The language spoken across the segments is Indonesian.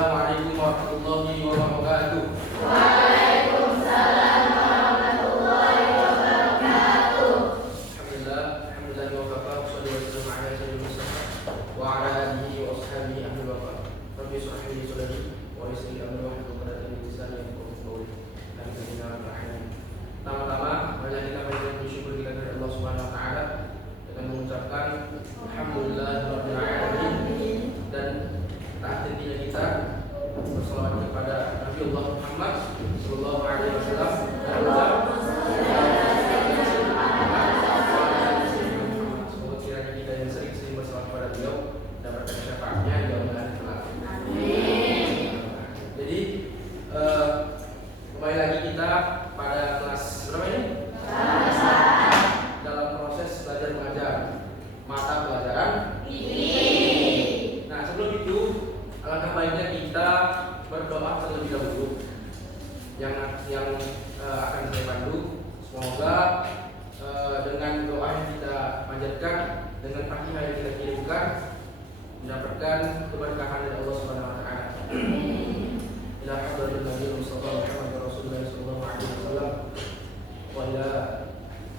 Assalamualaikum warahmatullahi wabarakatuh. Waalaikumsalam warahmatullahi wabarakatuh. Alhamdulillah wa kafa wa sallallahu ala sayyidina Muhammad wa ala alihi wa ashabihi ahli wafa. Rabbi shrah li sadri wa yassir li amri wahlul 'uqdatam min lisani yafqahu qawli. Pertama-tama, marilah kita panjatkan syukur kita kepada Allah Subhanahu wa taala dengan mengucapkan alhamdulillahirabbil alamin dan tak hentinya kita berselawat kepada Nabi Allah Muhammad sallallahu alaihi wasallam dan semoga kiranya kita yang sering-sering berselawat kepada beliau dapatkan syafaatnya di yaumil akhir. Amin. Jadi kembali lagi kita pada kelas berapa ini? Dalam proses belajar mengajar mata pelajaran fikih. Nah, sebelum itu alangkah baiknya kita berdoa terlebih dahulu. Yang akan saya pandu, semoga dengan doa yang kita panjatkan, dengan Fatihah yang kita kirimkan, mendapatkan keberkahan dari Allah Subhanahu wa taala. Ila hadratin Nabi Mustafa Muhammad Rasulullah sallallahu alaihi wasallam wa ila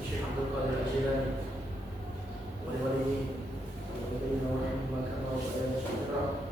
Syekh Abdul Qadir Al-Jilani wa walihi wa nabiyina Muhammad kama wa ala syukra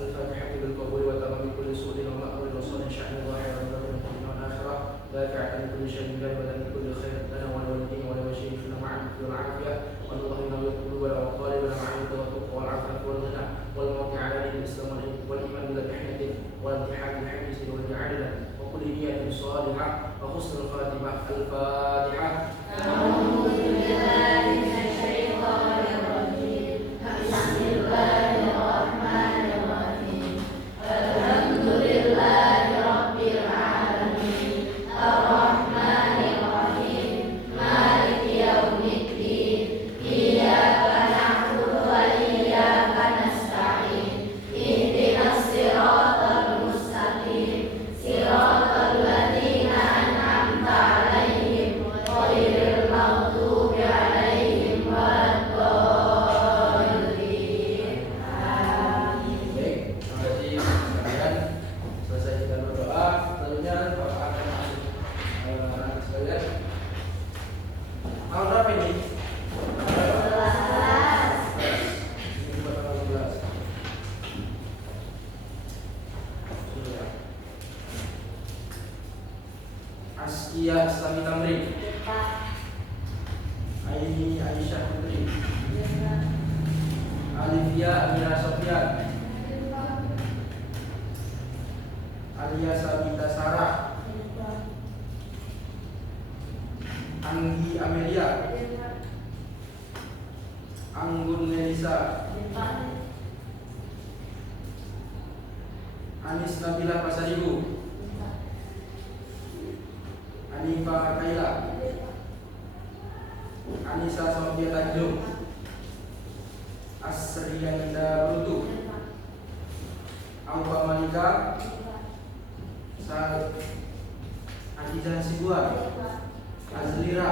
al-fatihah bil qabul wa tamam kulli su'in wa ma'ruf wa salih sya'ni wa hayran wa dunya wa akhirah barakatan kulli syai'in wa badan kulli khair lana wa walidina wa masyayikhina ma'an fil afiyah wa Allahumma yaqulu wa al-qalib wa ma'an wa taqwa wal afiyah wal ghina wal mawti 'ala al-islam wal iman bil tahiyyatin wal intihad bil hadis wal ja'ala wa kulli niyatin salihah wa husnul khatimah. Al-Fatihah. A'udzu billahi minasy syaithanir rajim. Bismillahirrahmanirrahim. Alhamdulillahi rabbil alamin. Ar-Rahmanir Rahim. Maliki yaumiddin. Iyyaka na'budu wa iyyaka nasta'in. Ihdinas siratal mustaqim. Siratal ladzina an'amta 'alaihim ghairil maghdubi 'alaihim waladdallin. Amin. Baik, terima kasih sekalian. Selesai kita berdoa, tentunya Bapak akan masuk anak sekalian. Tahun berapa ini? Ini bukan tahun 11. Sudah. Askia Islami Tamrin. Aini Aisyah Putri. Alivia Amira Sofyan. Alia Sabita Sarah. Anggi Amelia. Anggun Melisa. Anis Nabila Pasaribu. Anifah Kaila. Anissa Sofia Tanjung. Asriyanda Rutu. Aufa Malika. Adizah Sibua. Azlira.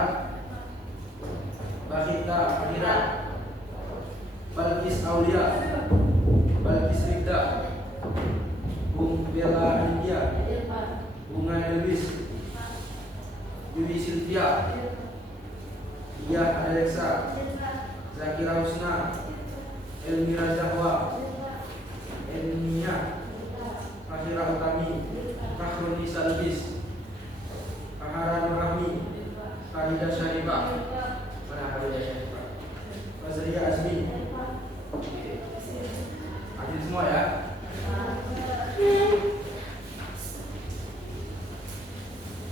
Bakhita Adira. Balkis Aulia. Balkis Rifda. Bung Bella India. Bunga Elvis. Yudi Sylvia. Iya Alexa. Zakira Husna. Elmira Zahwa. Elmia. Akhira Utami. Fahrul Nisa Lubis. Ahara Nur Rahmi. Farida Syarifah. Mana Farida Syarifah? Fazria Azmi. Hadir semua ya.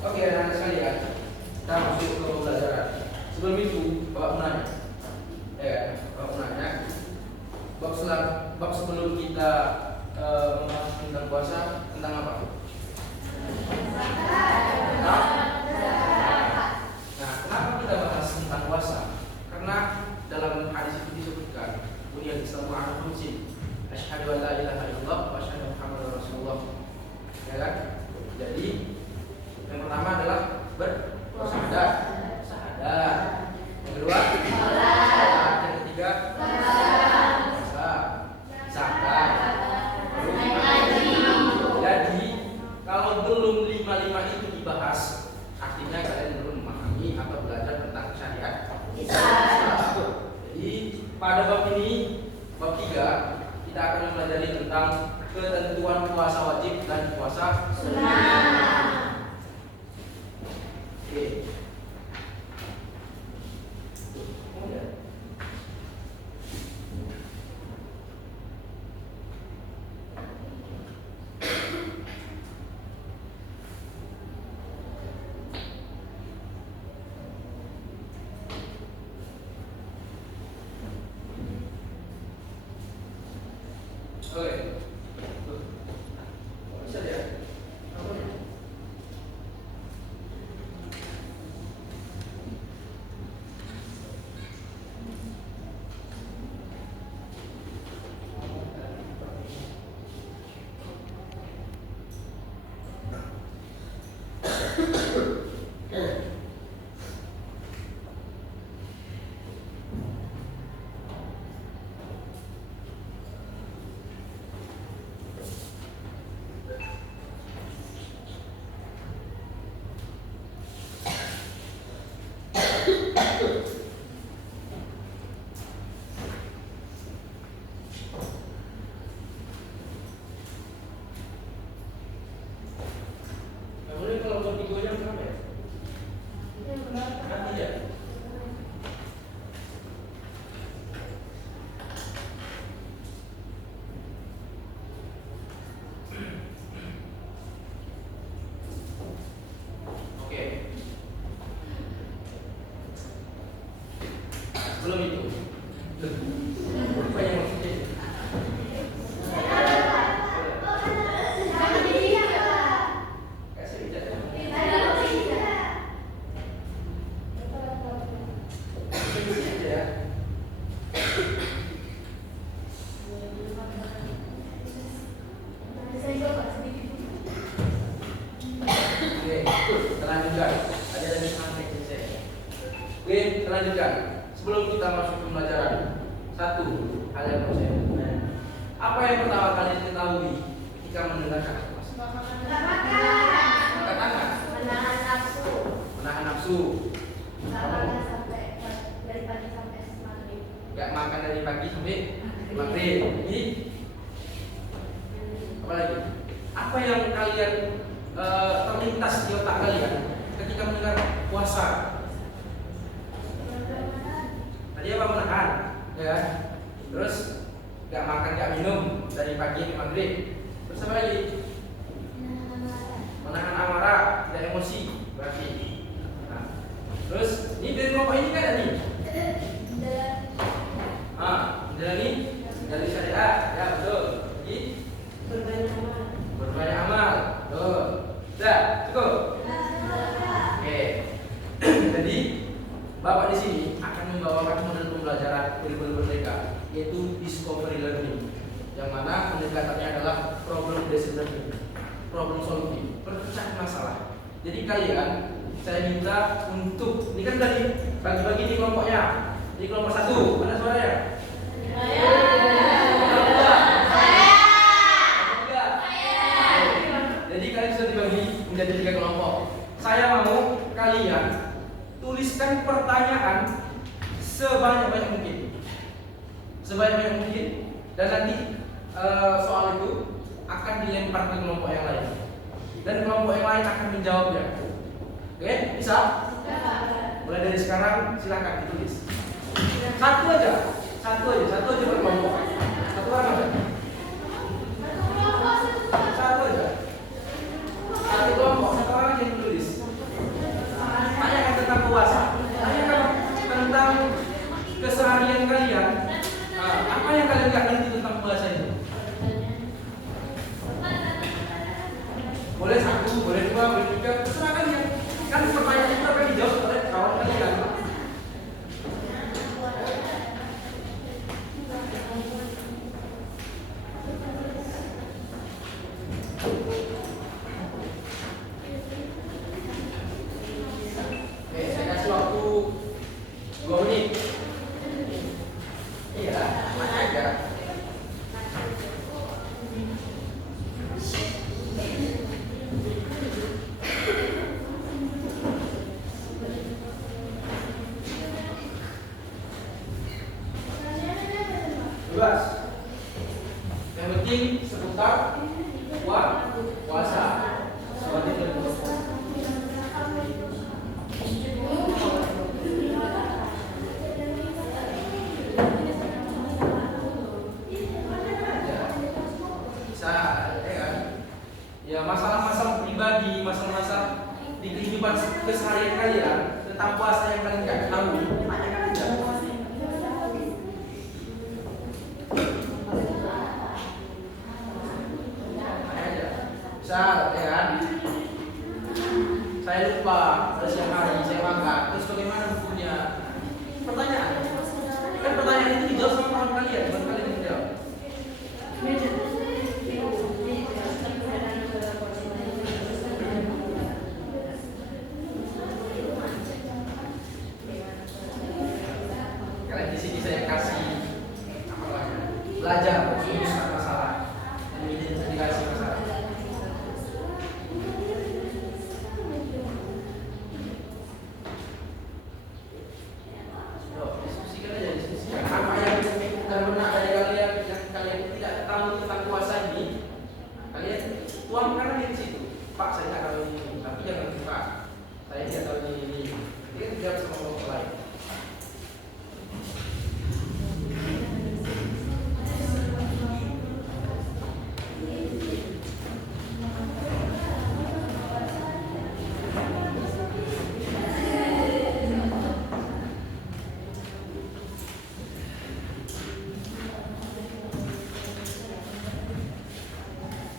Oke, anak-anak sekalian, kita masuk ke pembelajaran. Sebelum itu, Bapak menanya. Bapak menanya. Bab sebelum kita membahas tentang puasa, tentang apa? Nah, kenapa kita bahas tentang puasa? Karena dalam hadis itu disebutkan, "Buniyal Islamu 'ala khamsin, asyhadu an la ilaha illallah wa asyhadu anna Muhammadar Rasulullah." Ya kan? Jadi yang pertama adalah bersahadat. Yang kedua, salat. Yang ketiga, puasa. Zakat. Lalu pada bab ini, bab 3, kita akan mempelajari tentang ketentuan puasa wajib dan puasa sunnah. Oke. Oke. Bisa ya? Kemudian kalau mau digoyang berapa ya? Nanti ya. Oke. Sebelum itu, apa yang maksudnya? Kasih bicara. Oke, lanjutkan. Sebelum kita masuk ke pembelajaran, satu hal yang harus saya lakukan. Apa yang pertama kali diketahui ketika mendengarkan mas? Angkat tangan. Menahan nafsu. Menahan nafsu. Dari pagi sampai maghrib. Gak makan dari pagi sampai maghrib. Jadi apa lagi? Apa yang kalian terlintas di otak kalian ketika mendengar puasa? Tadi apa? Menahan, ya. Terus gak makan, gak minum dari pagi sampai maghrib. Terus apa lagi? Menahan amarah, tidak emosi, berarti. Nah, terus ini dari kelompok ini kan ada nih. Menjalani dari syariat, ya betul. Jadi berbanyak amal, betul. Sudah, cukup. Oke. Jadi Bapak di sini akan membawakan model pembelajaran kurikulum merdeka, yaitu discovery learning, yang mana pendekatannya adalah problem based learning, problem solving, perpecahan masalah. Jadi kalian, saya minta untuk, ini kan tadi bagi-bagi di kelompoknya. Di kelompok 1 ada suaranya? Jadi kalian sudah dibagi menjadi 3 kelompok. Saya mau kalian tuliskan pertanyaan sebanyak-banyak mungkin, dan nanti soal itu akan dilempar ke kelompok yang lain, dan kelompok yang lain akan menjawabnya. Oke, bisa? Mulai dari sekarang silakan ditulis. Satu aja per kelompok. Satu orang aja. Satu aja. Satu kelompok, satu orang aja yang tulis. Tanyakan tentang puasa, tanyakan tentang keseharian kalian. Apa yang kalian nggak ngerti tentang puasa itu? Boleh 1, boleh 2, boleh 3, terserah kalian. Kan pertanyaan itu akan dijawab oleh kawan kalian. Oke, saya kasih waktu 2 menit. Iya, mana aja. bebas. Yang penting seputar puasa. Seperti itu. Ya, masalah-masalah pribadi, masalah-masalah di kehidupan keseharian kalian tentang puasa yang kalian nggak tahu, tanyakan aja. Tanya aja. Misal, ya kan? Saya lupa pada siang hari, saya makan. Terus bagaimana hukumnya? Pertanyaan. Kan pertanyaan itu dijawab sama kawan kalian, bukan kalian yang jawab. Belajar menyelesaikan masalah dan identifikasi masalah. Diskusikan aja, diskusikan apa yang benar dari kalian yang kalian tidak tahu tentang puasa ini. Kalian tuangkan aja di situ. Pak, saya tidak tahu ini, tapi jangan lupa saya tidak tahu ini. Jadi kan dijawab sama kelompok lain.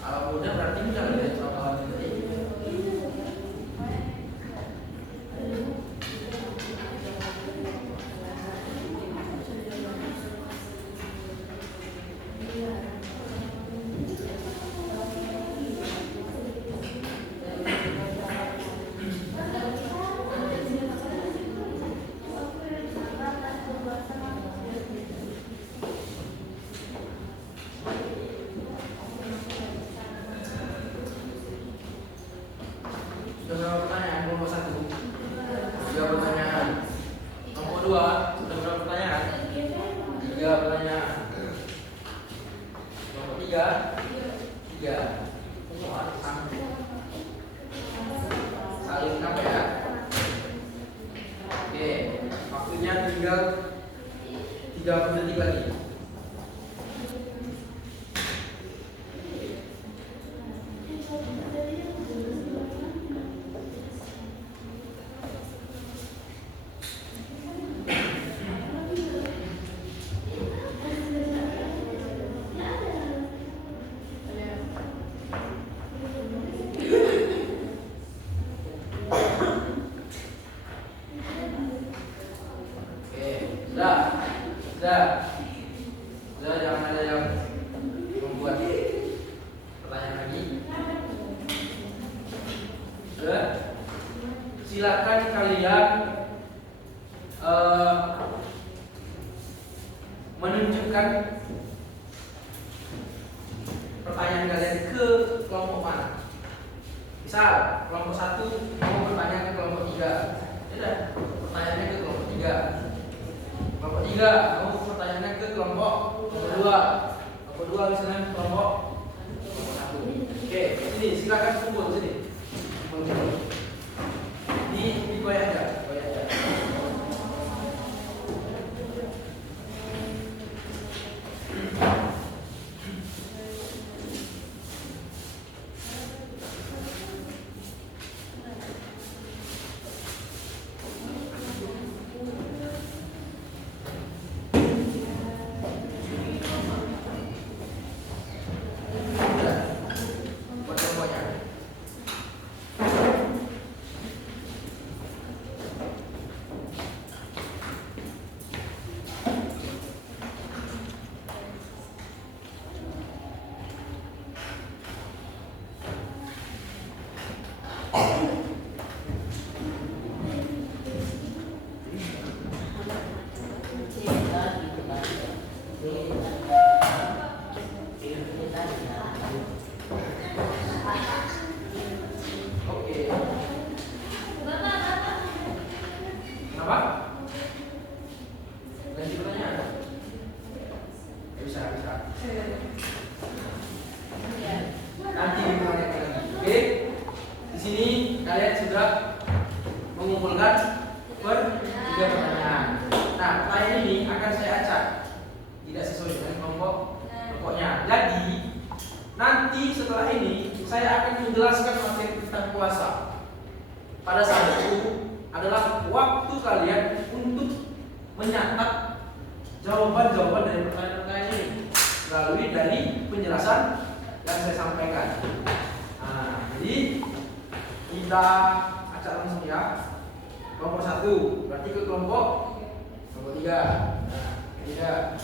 Kalau mudah berarti jangan lihat soal sudah berapa pertanyaan? Nomor 1 3 pertanyaan. Nomor 2 sudah berapa pertanyaan? 3 pertanyaan. Nomor 3 saling apa ya? Oke, waktunya tinggal 30 detik lagi. Sudah, jangan ada yang membuat pertanyaan lagi. Sudah, silakan kalian menunjukkan pertanyaan kalian ke kelompok mana. Misal, kelompok 1 mau bertanya ke kelompok 3. Sudah, pertanyaannya ke kelompok 3. Kelompok 3 mau pertanyaannya ke kelompok 2. Kelompok 2 misalnya kelompok 1. Oke, sini silakan kumpul sini. Di goyang aja, goyang aja. Buat kelompoknya. saya akan menjelaskan materi tentang puasa. Pada saat itu adalah waktu kalian untuk menyatat jawaban-jawaban dari pertanyaan-pertanyaan ini melalui dari penjelasan yang saya sampaikan. Nah, jadi kita acak langsung ya. Kelompok 1 berarti ke kelompok 3. Nah, 3.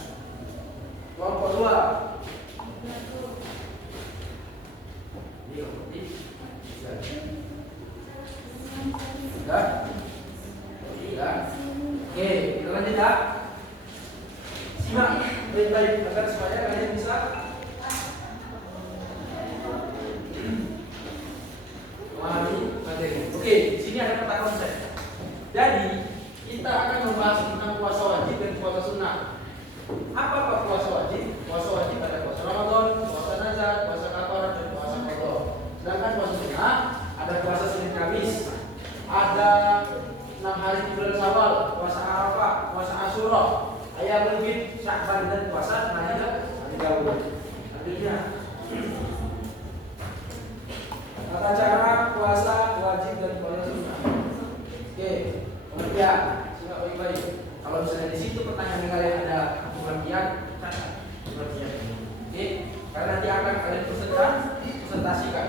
Kelompok 2. Ini sudah. Oke, kita lanjut ya. Simak baik-baik agar supaya kalian bisa memahami materi. Oke, di sini ada kata konsep. Jadi kita akan membahas tentang puasa wajib dan puasa sunnah. Apa puasa wajib? Puasa wajib ada puasa Ramadan, puasa nazar, puasa kafarat, dan puasa qadha. Sedangkan puasa sunnah ada puasa Senin Kamis, ada 6 hari di bulan Syawal, puasa Arafah, puasa Asyura, Ayyamul Bid, Sya'ban, dan puasa Hari Daud. Selanjutnya tata cara puasa wajib dan puasa sunnah. Oke, pengertian, simak baik-baik. Kalau misalnya di situ pertanyaan kalian ada pengertian, catat pengertian. Oke, karena nanti akan kalian presentasikan.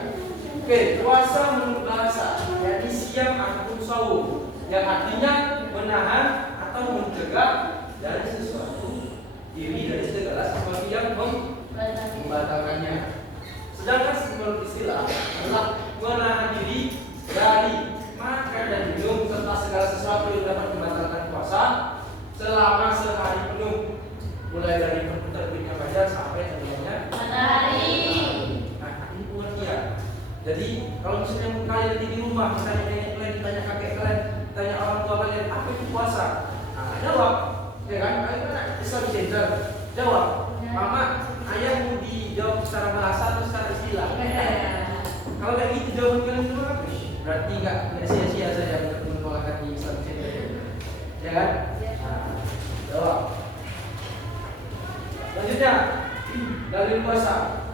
Oke, puasa menurut bahasa, yakni siam ataupun saum, yang artinya menahan atau mencegah dari sesuatu, diri dari segala sesuatu yang membatalkannya. Sedangkan menurut istilah adalah menahan diri dari makan dan minum serta segala sesuatu yang dapat membatalkan puasa selama sehari penuh, mulai dari terbitnya fajar sampai tenggelamnya matahari. Nah, ini pengertian. Jadi kalau misalnya kalian nanti di rumah, misalnya nenek kalian ditanya kakek kalian, tanya orang tua kalian, apa itu puasa? Nah, jawab, ya kan? Kalian kan Islam Center, jawab. Mama, ayah mau dijawab secara bahasa atau secara istilah? Kalau kayak gitu jawaban kalian itu apa? Berarti nggak sia-sia saya menolakkan di Islam Center, ya kan? Nah, jawab. Selanjutnya, dalil puasa.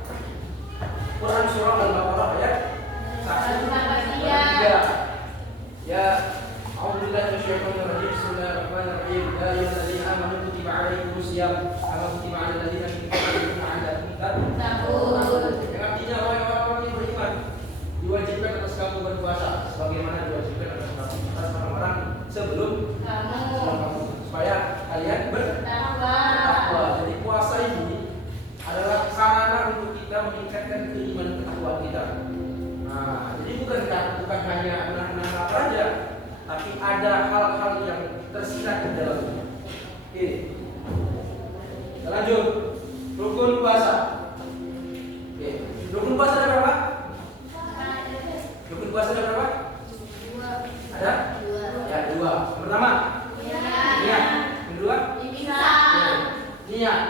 Quran surah Al-Baqarah ayat 1-3. Ya, a'udzubillahi minasyaitonir rajim. Bismillahirrahmanirrahim. Ya ayyuhalladzina amanu kutiba 'alaikumus shiyam kama kutiba 'alal ladzina min qablikum la'allakum tattaqun. Yang artinya orang-orang yang beriman diwajibkan atas kamu berpuasa sebagaimana diwajibkan atas orang-orang sebelum kamu supaya kalian bertakwa. Jadi puasa ini adalah sarana untuk kita meningkatkan keimanan ketakwaan kita. Nah, jadi bukan hanya menahan lapar saja, tapi ada hal-hal yang tersirat di dalamnya. Oke, kita lanjut. Rukun puasa. Oke, rukun puasa ada berapa? Rukun puasa ada berapa? Ada? Ya, 2. Pertama, niat. Kedua, niat.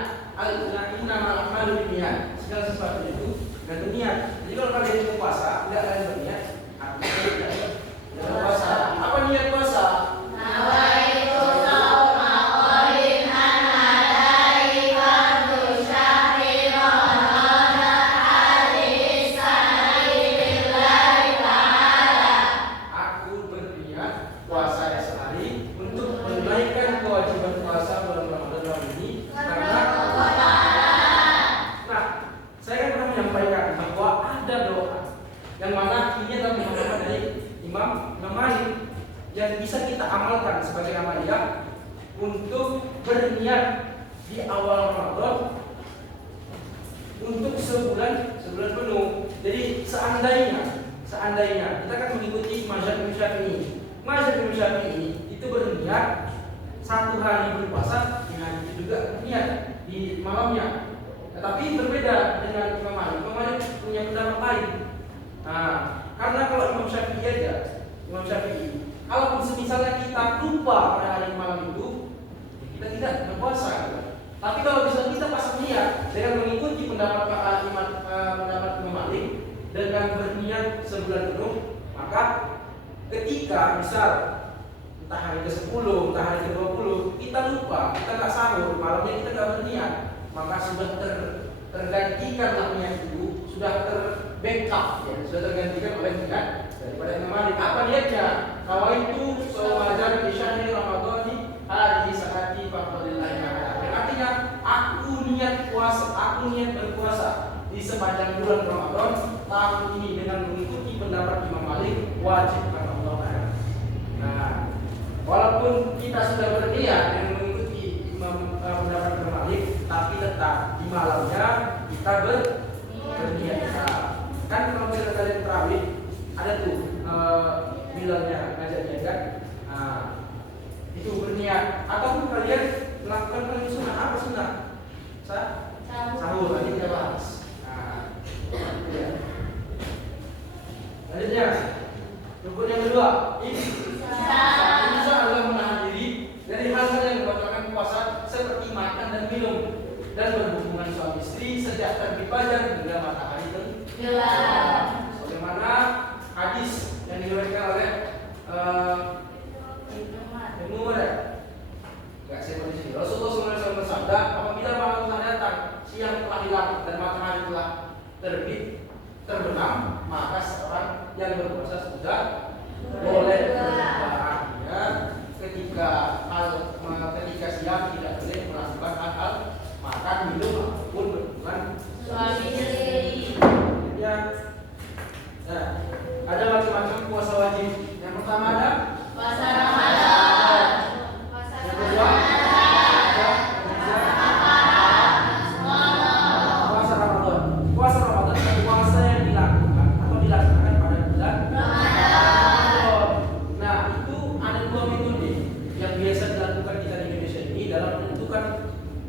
Innamal a'malu binniyat. Segala sesuatu itu dengan niat. Jadi kalau kalian itu puasa, tidak kalian berniat, artinya tidak puasa. Apa niat puasa? Nawaitu shauma qadin an adai fardhu syahri Ramadan hadis sanati lillahi ta'ala. Aku berniat puasa sehari untuk menunaikan kewajiban puasa bulan Ramadan tahun ini karena saya kan pernah menyampaikan bahwa ada doa yang mana ini adalah pemahaman dari Imam Malik yang bisa kita amalkan sebagai amalia untuk berniat di awal Ramadan untuk sebulan penuh. Jadi seandainya kita kan mengikuti mazhab Imam Syafi'i. Mazhab Imam Syafi'i itu berniat 1 hari berpuasa dengan itu juga niat di malamnya. Tetapi berbeda dengan Imam Malik. Imam Malik punya pendapat lain. Nah, karena kalau Imam Syafi'i, kalaupun semisalnya kita lupa pada hari malam itu, kita tidak berpuasa. Tapi kalau bisa kita pasang niat dengan mengikuti pendapat Imam Malik dengan berniat sebulan penuh, maka ketika misal entah hari ke-10, entah hari ke-20, kita lupa, kita nggak sahur, malamnya kita nggak berniat, maka sudah tergantikan niat itu sudah terbackup ya, sudah tergantikan oleh niat daripada Imam Malik. Apa niatnya? Nawaitu shaum di syahri Ramadhani hadhihi saati faqdillahi ta'ala. Artinya aku niat berpuasa di sepanjang bulan Ramadan tahun ini dengan mengikuti pendapat Imam Malik wajib kata Allah Ta'ala. Nah, walaupun kita sudah berniat dengan mengikuti pendapat Imam Malik, tapi tetap di malamnya kita berniat. Kan kalau kita kalian terawih ada tuh bilalnya ngajarnya kan, itu berniat. Ataupun kalian melakukan hal yang sunnah. Apa sunnah? Sahur. Nanti kita bahas. Ya. Selanjutnya, rukun yang kedua, insya Allah menahan diri dari hal-hal yang membatalkan puasa seperti makan dan minum dan berhubungan suami istri sejak terbit fajar hingga matahari tenggelam. Sebagaimana hadis yang diriwayatkan oleh Ibnu Umar. Enggak saya di sini. Rasulullah SAW bersabda, apabila malam telah datang, siang telah hilang dan matahari telah terbenam, maka seorang yang berpuasa sudah boleh berlebaran. Ya, ketika siang tidak boleh melakukan hal-hal makan, minum ataupun berhubungan suami istri. Ya. Nah, ada macam-macam puasa wajib. Yang pertama ada puasa Ramadan. Yang kedua puasa Ramadan. Puasa Ramadan adalah puasa yang dilakukan atau dilaksanakan pada bulan Ramadan. Nah, itu ada dua metode yang biasa dilakukan kita di Indonesia ini dalam menentukan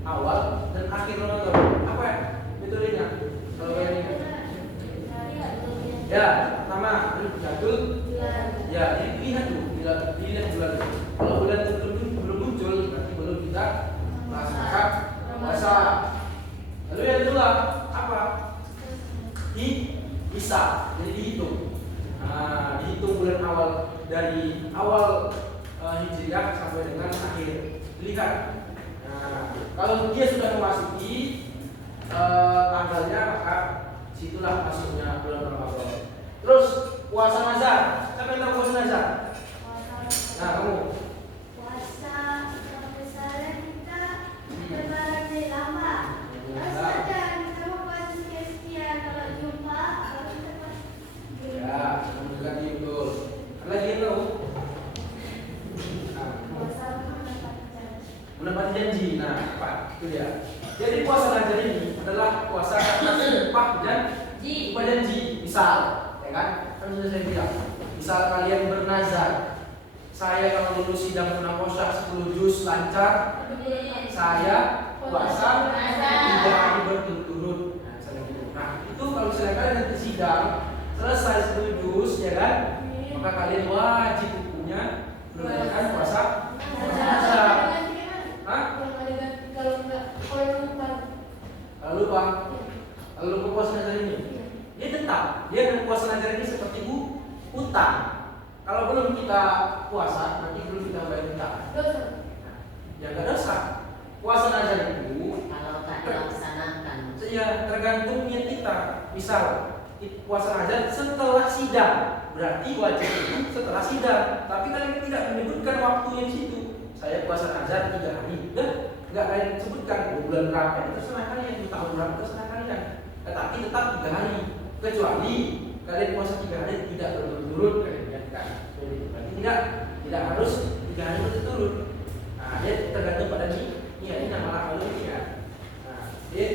awal dan akhir Ramadan. Apa ya metodenya? Kalau yang ini ya, pertama jadul. Ya, jadi lihat dulu, dilihat bulan. Kalau bulan itu belum muncul, berarti belum kita melaksanakan puasa. Lalu yang kedua apa? Bisa, jadi dihitung. Nah, dihitung bulan awal dari awal Hijriah sampai dengan akhir. Lihat. Nah, kalau dia sudah memasuki tanggalnya, maka situlah masuknya bulan Ramadan. Terus puasa nazar. Siapa yang tahu puasa nazar? Nah, kamu. Puasa besar kita lebaran di lama. Harus ada kita mau puasa sekian kalau jumpa harus dapat. Ya, kamu juga betul. Ada lagi yang tahu? Puasa Menepati janji. Nah, apa? Itu dia. Jadi puasa nazar ini adalah puasa karena sumpah dan janji. Misal, ya kan? Kan sudah saya bilang. Misal kalian bernazar, saya kalau lulus sidang munakosyah 10 juz lancar, saya puasa 3 hari berturut-turut. Nah, gitu. Nah, itu kalau misalnya kalian nanti sidang selesai 10 juz, ya kan? Maka kalian wajib hukumnya menunaikan puasa nazar. Hah? Kalau lupa puasa nazar ini, dia tetap dia akan puasa nazar ini seperti utang. Kalau belum kita puasa, nanti belum kita bayar utang. Ya nggak dosa. Puasa nazar itu kalau tak dilaksanakan, ya tergantung niat kita. Misal puasa nazar setelah sidang, berarti wajib itu setelah sidang. Tapi kalian tidak menyebutkan waktunya di situ. Saya puasa nazar 3 hari, udah nggak kalian sebutkan bulan berapa, terserah kalian, tahun berapa terserah kalian. Tetapi tetap 3 hari, kecuali kalian puasa 3 hari tidak berturut-turut, kalian niatkan. Berarti tidak harus 3 hari berturut-turut. Nah, dia tergantung pada niatnya malah kalau ini ya. Nah, jadi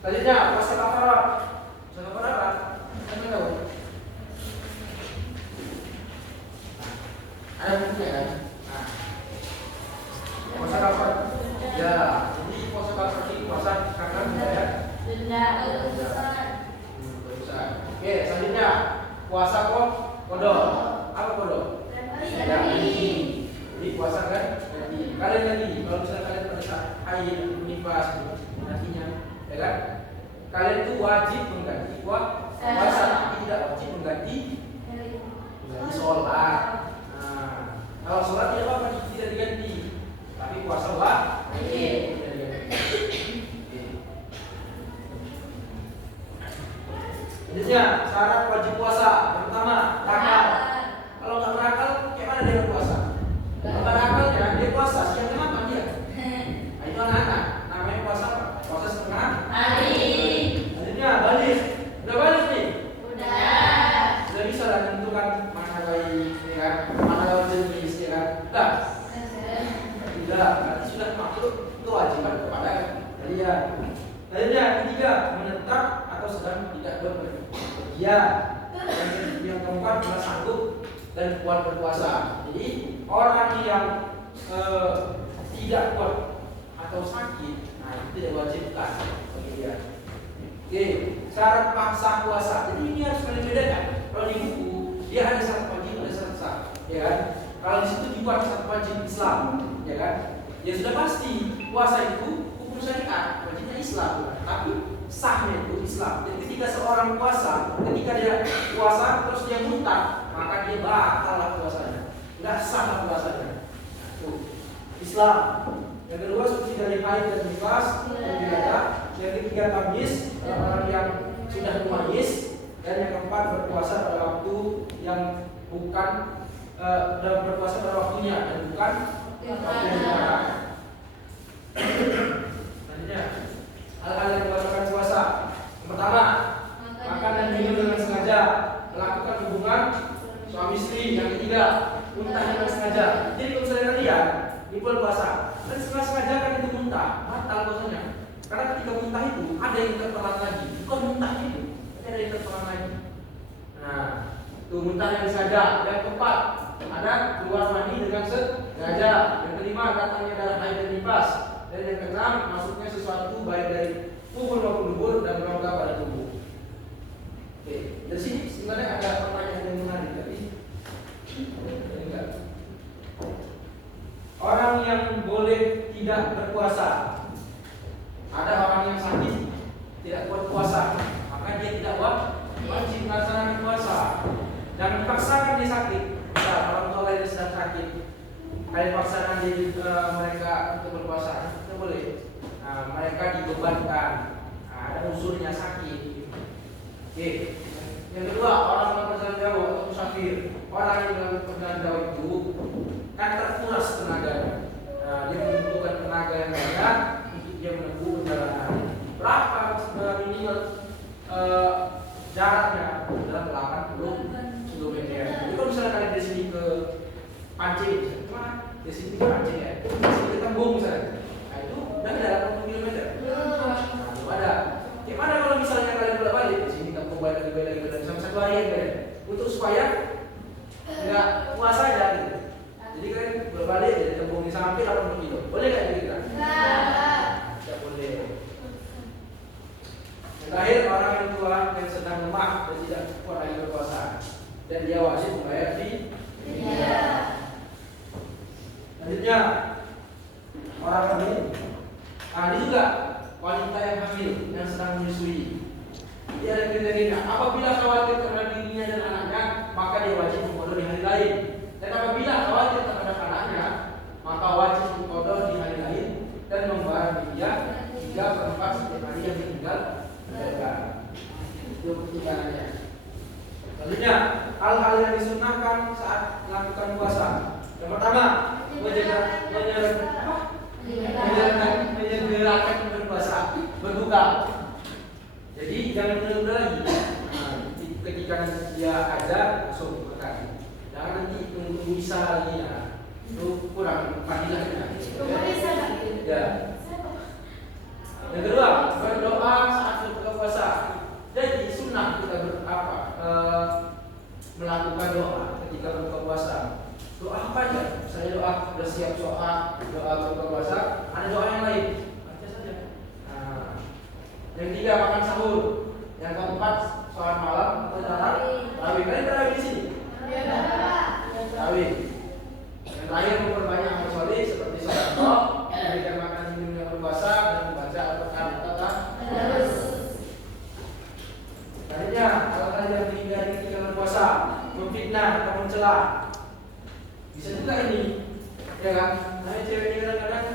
selanjutnya puasa kafarat. Puasa kafarat apa? Siapa tahu? Ada bukunya kan? Nah, puasa kafarat. Ya, jadi puasa kafarat ini puasa karena membayar denda. Oke, selanjutnya puasa kodok. Apa kodok? Ya, jadi puasa kan? Kalian nanti kalau misalnya kalian pada saat haid, nifas, nantinya, ya kan? Kalian itu wajib mengganti puasa, tapi tidak wajib mengganti sholat. Nah, kalau sholat tidak apa-apa, tidak diganti. Tapi puasa wajib. Selanjutnya syarat wajib puasa. Yang pertama, berakal. Kalau nggak berakal, kayak mana dia berpuasa? Kalau nggak ada akalnya, dia puasa siang kenapa dia? Nah, itu anak-anak. Namanya puasa apa? Puasa setengah Hari. Selanjutnya balik. Udah balik nih. Udah. Sudah bisa lah tentukan mana bayi, ya kan? Mana lawan jenis, ya kan? Udah. Tidak, berarti sudah maksud kewajiban kepada kalian. Selanjutnya ketiga, menetap atau sedang tidak bepergian. Yang keempat adalah sanggup dan kuat berpuasa. Jadi orang yang tidak kuat atau sakit, nah itu tidak wajibkan bagi dia. Oke, syarat paksa puasa. Jadi ini harus kalian bedakan. Kalau di buku dia ada syarat wajib, ada syarat sah, ya kan? Kalau di situ dibuat syarat wajib Islam, ya kan? Ya sudah pasti puasa itu hukum syariat, wajibnya Islam, tapi sahnya itu Islam. Jadi ketika seorang puasa, ketika dia puasa terus dia muntah, maka dia batal lah puasanya, nggak sah lah puasanya. Tuh, Islam. Yang kedua suci dari haid dan nifas, yang ketiga tamyiz, orang yang sudah mumayyiz, dan yang keempat berpuasa pada waktu yang bukan dan berpuasa pada waktunya dan bukan waktu yang dilarang. Selanjutnya, hal-hal yang membatalkan puasa. Yang pertama, makan dan minum dengan sengaja, melakukan hubungan suami istri. Yang ketiga, muntah dengan sengaja. Jadi kalau misalnya kalian di bulan puasa dan sengaja kan itu muntah, batal puasanya. Karena ketika muntah itu ada yang tertelan lagi, bukan muntah itu, ada yang tertelan lagi. Nah, itu muntah yang sengaja. Yang keempat, ada keluar mani dengan sengaja. Yang kelima, datangnya darah haid dan nifas. Dan yang keenam, masuknya sesuatu baik dari kubur maupun dubur dan rongga pada tubuh. Oke, dari sini sebenarnya ada pertanyaan yang menarik tadi. Enggak. Orang yang boleh tidak berpuasa, ada orang yang sakit tidak kuat puasa, maka dia tidak wajib melaksanakan puasa. Jangan dipaksakan dia sakit. Nah, orang tua lainnya sedang sakit, kalian paksakan mereka untuk berpuasa, tidak boleh. Nah, mereka dibebankan. Nah, ada unsurnya sakit. Oke. Yang kedua, orang yang perjalanan jauh atau musafir. Orang yang dalam perjalanan jauh itu kan terkuras tenaganya. Nah, dia membutuhkan tenaga yang banyak untuk dia menempuh perjalanan. Berapa minimal jaraknya? Dalam 80 kilometer. Jadi kalau misalnya kalian dari sini ke Pancing, cuma dari sini ke Pancing ya, dari sini ke Tembung misalnya, nah itu udah ada 80 kilometer. Nah, itu ada. Gimana kalau misalnya kalian bolak balik di sini Tembung balik lagi sampai 1 hari ya, untuk supaya nggak puasa aja gitu. Jadi kalian bolak balik dari Tembung sampai 80 kilo, boleh nggak kira-kira? Tidak boleh. Yang terakhir, orang yang tua yang sedang lemah dan tidak kuat lagi berpuasa, dan dia wajib membayar fidyah. Selanjutnya, orang hamil. Nah, ini juga wanita yang hamil yang sedang menyusui. Dia ada kriterianya. Apabila khawatir terhadap dirinya dan anaknya, maka dia wajib mengqadha di hari lain. Dan apabila khawatir terhadap anaknya, maka wajib mengqadha di hari lain dan membayar fidyah 3/4 setiap hari yang ditinggal mereka. Itu pertimbangannya. Selanjutnya, hal-hal yang disunahkan saat melakukan puasa. Yang pertama, menyegerakan berpuasa, berbuka. Jadi jangan menunda lagi. Nah, ketika dia ada langsung makan. Jangan nanti tunggu bisa lagi ya. Itu kurang fadilahnya. Ya. Yang kedua, berdoa saat berbuka puasa. Jadi sunnah kita melakukan doa ketika berbuka puasa. Doa apa aja? Misalnya doa sudah siap sholat, doa berbuka puasa, ada doa yang lain. Baca saja. Nah, yang ketiga makan sahur. Yang keempat sholat malam atau tarawih. Kalian tarawih di sini? Tarawih. Yang terakhir memperbanyak amal soleh seperti sedekah, memberikan makan minum yang berpuasa dan membaca Al-Qur'an terus. Selanjutnya, hal-hal yang dihindari ketika berpuasa, memfitnah atau mencela. Bisa juga ini, ya kan? Nah, cewek ini kadang-kadang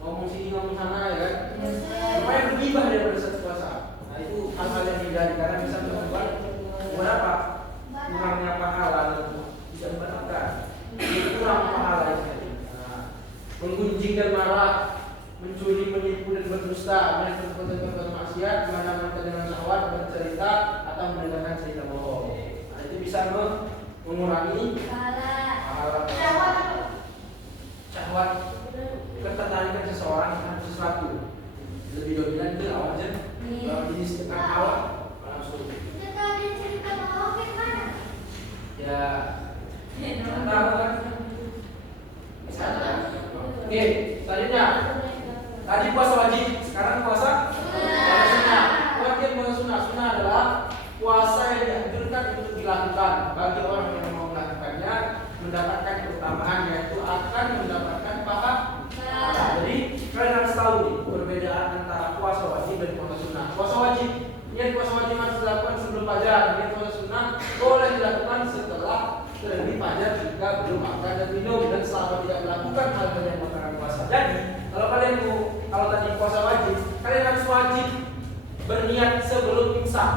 ngomong sini ngomong sana, ya kan? Supaya bergibah daripada saat puasa. Nah, itu hal-hal yang dihindari karena bisa menyebabkan yang berbuat maksiat, mana-mana dengan syahwat, bercerita atau mendengarkan cerita bohong. Nah, itu bisa mengurangi pahala. Syahwat ketertarikan seseorang terhadap sesuatu lebih dominan ke awalnya jenis tentang awal langsung. Ya, tahu kan? Oke, selanjutnya. Tadi puasa wajib, sekarang puasa sunnah. Wajib puasa sunnah. Sunnah adalah puasa yang dianjurkan untuk dilakukan bagi orang yang mau melakukannya, mendapatkan keutamaan, yaitu akan mendapatkan pahala. Jadi kalian harus tahu nih perbedaan antara puasa wajib dan puasa sunnah. Puasa wajib, niat puasa wajib harus dilakukan sebelum fajar. Niat puasa sunnah boleh dilakukan setelah terbit fajar jika belum makan dan minum dan selama tidak melakukan hal yang membatalkan puasa. Jadi kalau tadi puasa wajib, kalian harus wajib berniat sebelum imsak.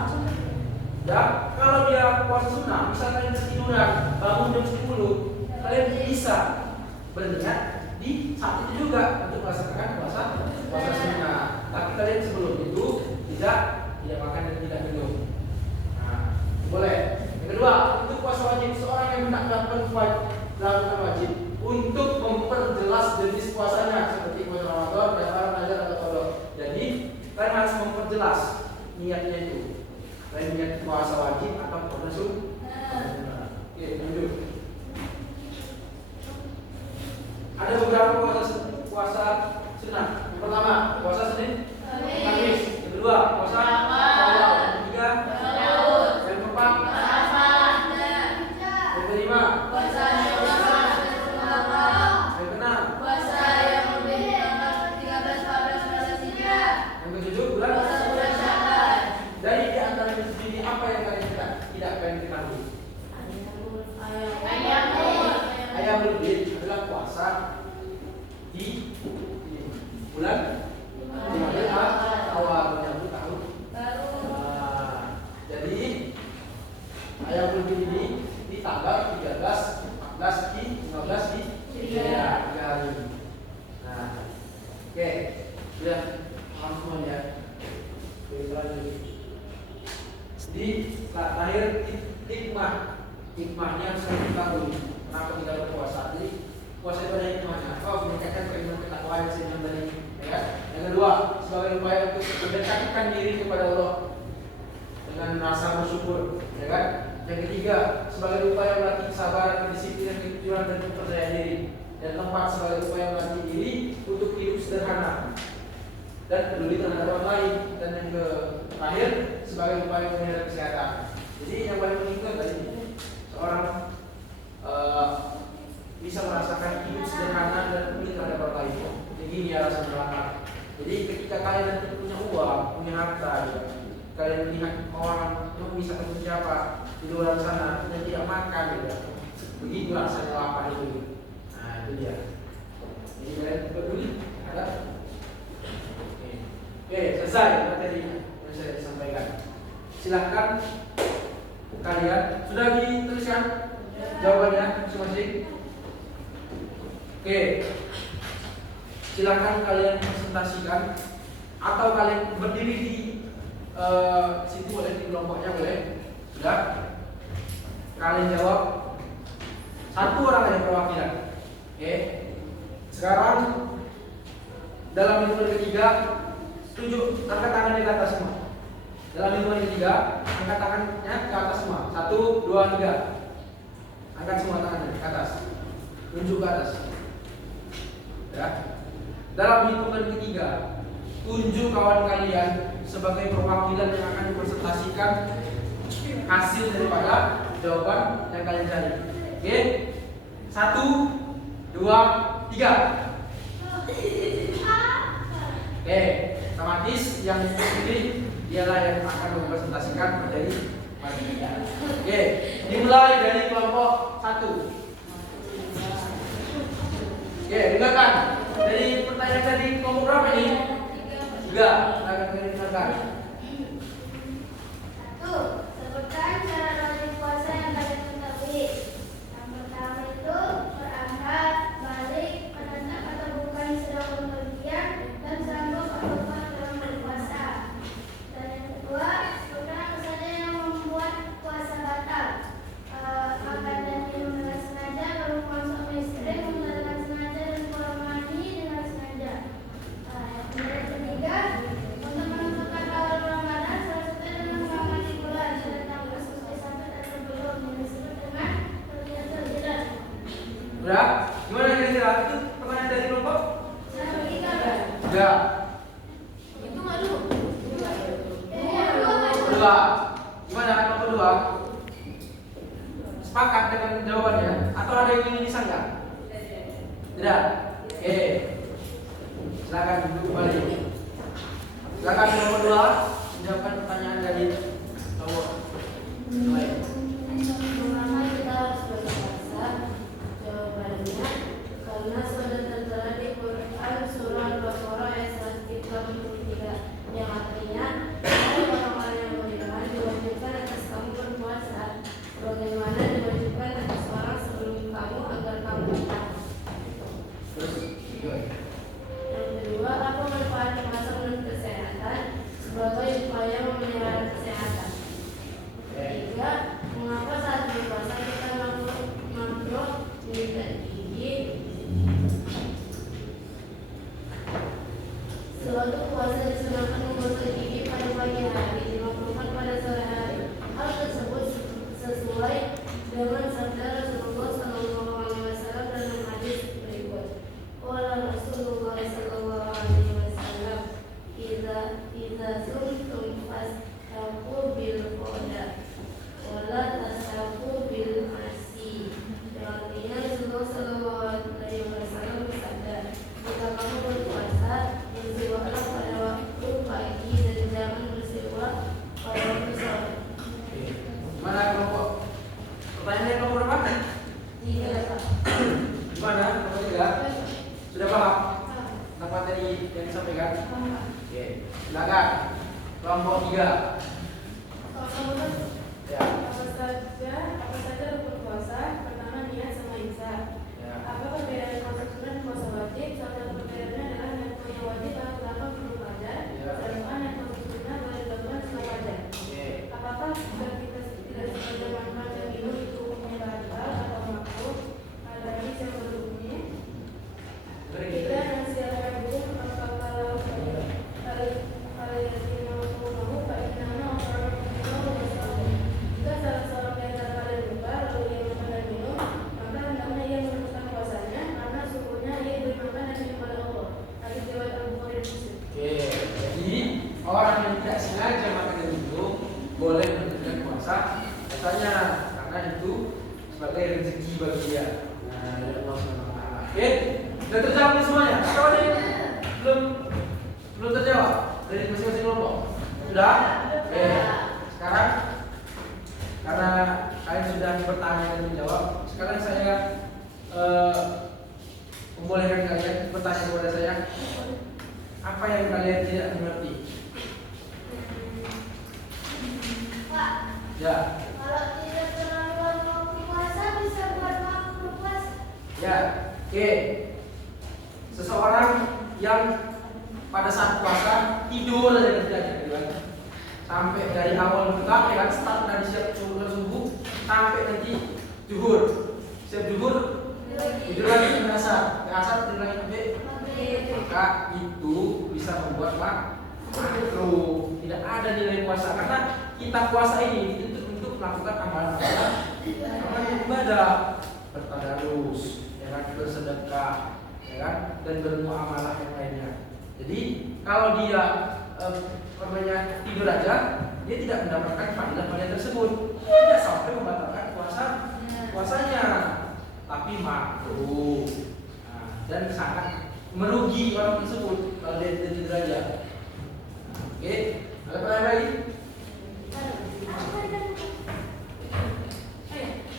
Ya, kalau dia puasa sunnah, misalnya kalian ketiduran bangun jam 10, kalian bisa berniat di saat itu juga untuk melaksanakan puasa sunnah. Tapi kalian sebelum itu tidak makan dan tidak minum. Nah, boleh. Yang kedua, untuk puasa wajib, seorang yang hendak melakukan wajib untuk memperjelas jenis puasanya seperti puasa Ramadan, Ramadan, Nazar atau Qadha. Jadi kalian harus memperjelas niatnya itu. Kalian niat puasa wajib atau puasa sunnah. Oke, lanjut. Ada beberapa puasa sunnah. Pertama, puasa Senin, Kamis. Yang kedua, puasa Syawal. Yang ketiga, yang keempat, yang kelima, yang keenam, yang ketujuh bulan. Dari di antara ini apa yang kalian tidak kalian ketahui? Ayamul Bid adalah puasa di bulan awal menyambut tahun baru. Jadi Ayamul Bid ini di tanggal 13, 14, 15 di 3 hari. Nah, oke, sudah paham semuanya. Oke, lanjut. Di terakhir hikmahnya harus kita ketahui. Kenapa kita berpuasa? Jadi puasa itu ada hikmahnya. Meningkatkan keimanan ketakwaan seiman dari. Ya. Yang kedua, sebagai upaya untuk mendekatkan diri kepada Allah dengan rasa bersyukur. Ya kan? Yang ketiga, sebagai upaya melatih kesabaran, kedisiplinan, kejujuran dan kepercayaan diri. Dan keempat, sebagai upaya melatih diri untuk hidup sederhana dan peduli terhadap orang lain. Dan yang terakhir, sebagai upaya memelihara kesehatan. Jadi yang paling penting itu tadi seorang bisa merasakan hidup sederhana dan peduli terhadap orang lain. Jadi ini alasan belakang. Jadi ketika kalian nanti punya uang, punya harta, kalian melihat orang bisa ketemu siapa di luar sana yang tidak makan, begitu rasanya lapar itu. Nah itu dia. Jadi kalian peduli ada. Oke, selesai materinya yang saya sampaikan. Silahkan kalian sudah dituliskan jawabannya masing-masing. Oke, silahkan kalian presentasikan atau kalian berdiri di situ boleh, di kelompoknya boleh. Sudah kalian jawab satu orang aja perwakilan. Oke, sekarang dalam hitungan ketiga tunjuk angkat tangannya ke atas semua. Dalam hitungan ketiga angkat tangannya ke atas semua. 1, 2, 3. Angkat semua tangannya ke atas. Tunjuk ke atas. Ya. Dalam hitungan ketiga tunjuk kawan kalian sebagai perwakilan yang akan dipresentasikan hasil daripada jawaban yang kalian cari. Oke? 1, 2, 3. Oke, otomatis yang ini dialah yang akan mempresentasikan materi panitia. Oke, dimulai dari kelompok 1. Oke, dengarkan. Dari pertanyaan tadi kelompok berapa ini? 3. Akan kalian dengarkan. 1. Sebutkan cara wajib puasa yang kalian ketahui. Yang pertama itu berangkat, balik, menetap atau bukan sedang bepergian, dan sanggup atau dalam dua. Gimana nomor dua? Sepakat dengan jawabannya? Atau ada yang ingin disanggah? Tidak. Oke. Silakan duduk kembali. Silakan nomor dua menjawabkan pertanyaan dari nomor lain. Mengapa kita harus berpuasa? Jawabannya, karena sudah tertera di Quran surah Al-Baqarah ayat 133 yang artinya, hai orang-orang yang beriman, diwajibkan atas kamu berpuasa, sebagaimana diwajibkan atas orang sebelum kamu agar kamu tahu. Terus, gimana? Yang kedua, apa manfaat puasa menurut kesehatan sebagai upaya memelihara kesehatan? Ketiga, mengapa saat berpuasa kita makro meningkat gigi? Suatu puasa disunahkan menggosok gigi pada pagi hari, dilakukan pada sore hari. Hal tersebut sesuai dengan sabda Rasulullah SAW dalam hadis berikut. Qala Rasulullah SAW, "Idza sumtum fastaku bil qada, wala tasaku bil asi." Yang artinya Rasulullah SAW bersabda, jika kamu berpuasa, bersiwaklah pada waktu pagi dan jangan bersiwak pada waktu sore. Gimana kelompok? Pertanyaan nomor berapa? Tiga, Pak. Gimana? Nomor tiga? Sudah paham? Apa tadi yang disampaikan? Oke. Silakan. Kelompok tiga. Ya. Apa saja rukun puasa? Pertama, niat sama imsak. Ya. Apa perbedaan puasa sunat dan puasa wajib? Salah satu perbedaannya adalah niat puasa wajib harus dilakukan sebelum fajar, Ya. sedangkan niat puasa sunat boleh dilakukan setelah fajar. Oke. Apakah beraktivitas tidak sengaja makan dan minum itu hukumnya batal atau makruh? Ada hadis yang berhukumnya. Tiga, nasi al-kabum kalau jika salah seorang di antara kalian lupa lalu ia makan dan minum, maka hendaknya ia meneruskan puasanya karena sungguhnya ia diberi makan dan minum oleh Allah. Hadis riwayat Al-Bukhari dan Muslim. Oke. Jadi orang yang tidak sengaja makan dan minum boleh meneruskan puasa, katanya karena itu sebagai rezeki bagi dia. Nah, dari Allah SWT. Oke. Sudah terjawab nih semuanya? Atau ada yang belum terjawab dari masing-masing kelompok? Sudah? Oke. Sekarang karena kalian sudah bertanya dan menjawab, sekarang saya membolehkan kalian bertanya kepada saya apa yang kalian tidak mengerti. Pak, Ya, kalau tidak terlalu lama puasa bisa buat makruh puasa. ya, oke. Seseorang yang pada saat puasa tidur aja kerjanya, gitu kan? Sampai dari awal buka, ya kan, start dari siap subuh sampai nanti zuhur. Siap zuhur, tidur lagi ke asar tidur lagi sampai, maka itu bisa membuat makruh. Tidak ada nilai puasa karena kita puasa ini untuk melakukan amalan-amalan ibadah, bertadarus, ya kan, bersedekah, ya kan, dan bermuamalah yang lainnya. Jadi kalau dia tidur aja, dia tidak mendapatkan fadilah tersebut, tidak sampai membatalkan puasanya, tapi makruh. Nah, dan sangat merugi orang tersebut kalau dia tidur aja. Oke, ada pertanyaan lagi?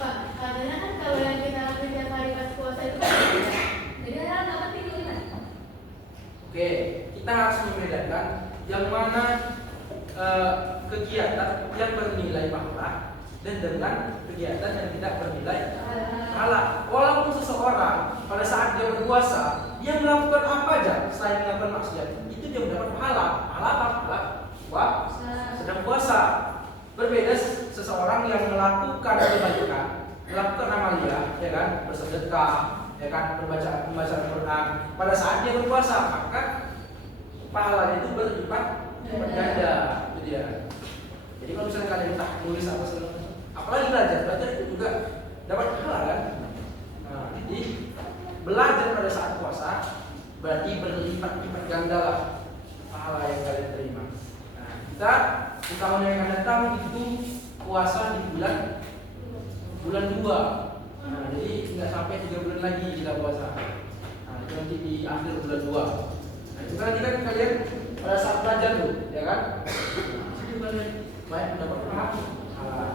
Pak, katanya kan kalau yang kita lakukan tiap hari pas puasa itu kan jadi orang dapat tidur kan? Oke, kita harus membedakan yang mana kegiatan yang bernilai pahala dan dengan kegiatan yang tidak bernilai pahala. Walaupun seseorang pada saat dia berpuasa, dia melakukan apa aja selain melakukan maksiat, itu dia mendapat pahala. Pahala apa? Pahala sedang puasa. Berbeda seseorang yang melakukan kebaikan, melakukan amalia, ya kan, bersedekah, ya kan, membaca Al-Quran pada saat dia berpuasa, maka pahalanya itu berlipat ganda, itu dia. Jadi kalau misalnya kalian tak nulis apa segala macam, apalagi belajar itu juga dapat pahala kan. Nah, jadi belajar pada saat puasa berarti berlipat ganda lah pahala yang kalian terima. Nah, kita kita di tahun yang akan datang itu puasa di bulan 2. Nah, jadi nggak sampai 3 bulan lagi kita puasa. Nah, itu nanti di akhir bulan 2. Nah, itu kan nanti kan kalian pada saat belajar tuh, ya kan? Jadi kalian banyak mendapat paham.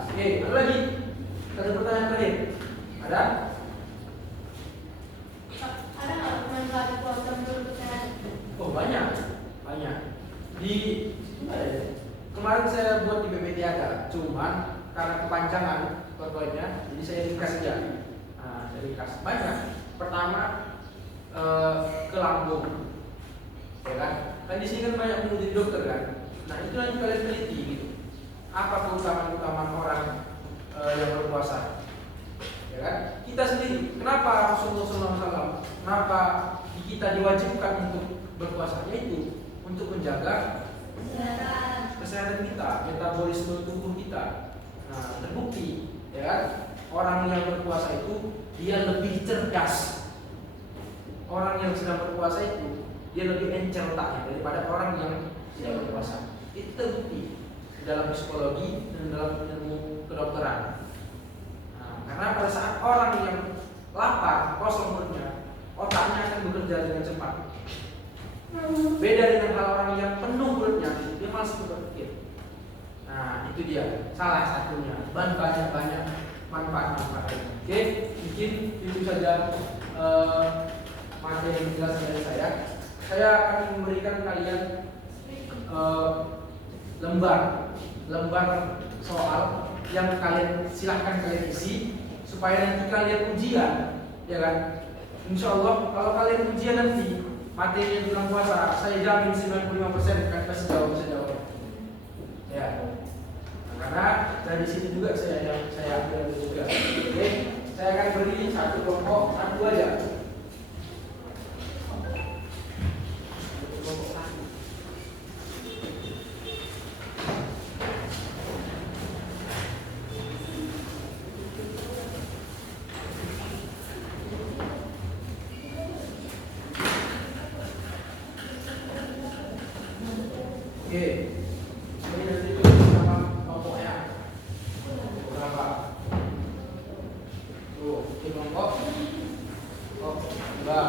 Oke, ada lagi? Ada pertanyaan terakhir? Ada? Ada nggak manfaat puasa menurut saya? Oh banyak. Di kemarin saya buat di BPT ada, cuman karena kepanjangan pokoknya, jadi saya ringkas saja. Nah, saya ringkas banyak. Pertama ke lambung, ya kan? Kan di sini kan banyak yang jadi dokter kan. Nah itu nanti kalian teliti gitu. Apa keutamaan orang yang berpuasa? Ya kan? Kita sendiri, kenapa Rasulullah SAW, kenapa kita diwajibkan untuk berpuasa? Yaitu untuk menjaga kesehatan kita, metabolisme tubuh kita. Nah, terbukti, ya kan? Orang yang berpuasa itu dia lebih cerdas. Orang yang sedang berpuasa itu dia lebih encer otaknya daripada orang yang tidak berpuasa. Itu terbukti dalam psikologi dan dalam ilmu kedokteran. Nah, karena pada saat orang yang lapar, kosong perutnya, otaknya akan bekerja dengan cepat. Beda dengan hal orang yang penuh perutnya, dia malas berpikir. Nah, itu dia salah satunya. Banyak manfaat-manfaatnya. Oke, mungkin itu saja materi yang jelas dari saya. Saya akan memberikan kalian lembar soal yang silahkan kalian isi supaya nanti kalian ujian, ya kan? Insya Allah kalau kalian ujian nanti materi yang tentang puasa, saya jamin 95% kan pasti bisa jawab. Ya. Nah, karena dari situ juga saya ambil juga. Oke, saya akan beri satu kelompok satu aja. Oke, ini nanti sama kelompoknya berapa? Tuh, ini kelompok, dua,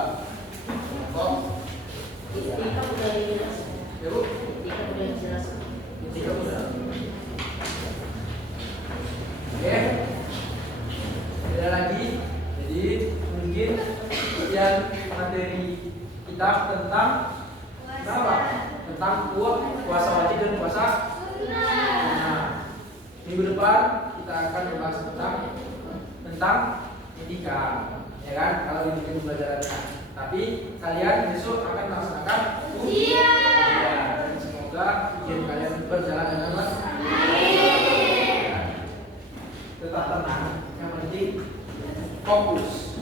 kelompok. Tiga udah jelas. Ya bu, Tiga udah jelas. tiga udah. Oke, ada lagi. Jadi mungkin sekian materi kita tentang apa? Tentang puasa wajib dan puasa sunnah. Minggu depan kita akan membahas tentang etika, ya kan? Kalau ini pembelajarannya. Tapi kalian besok akan melaksanakan ujian. Dan semoga ujian kalian berjalan dengan lancar. Tetap tenang, yang penting fokus.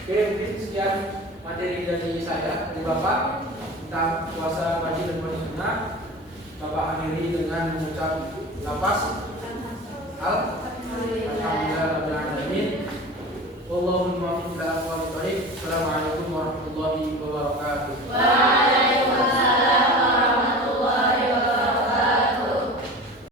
Oke, mungkin sekian materi dari saya, dari Bapak tentang puasa wajib dan puasa sunnah. Bapak akhiri dengan mengucap lafaz Alhamdulillah rabbil alamin. Wallahul muwaffiq ila aqwamit thoriq. Assalamualaikum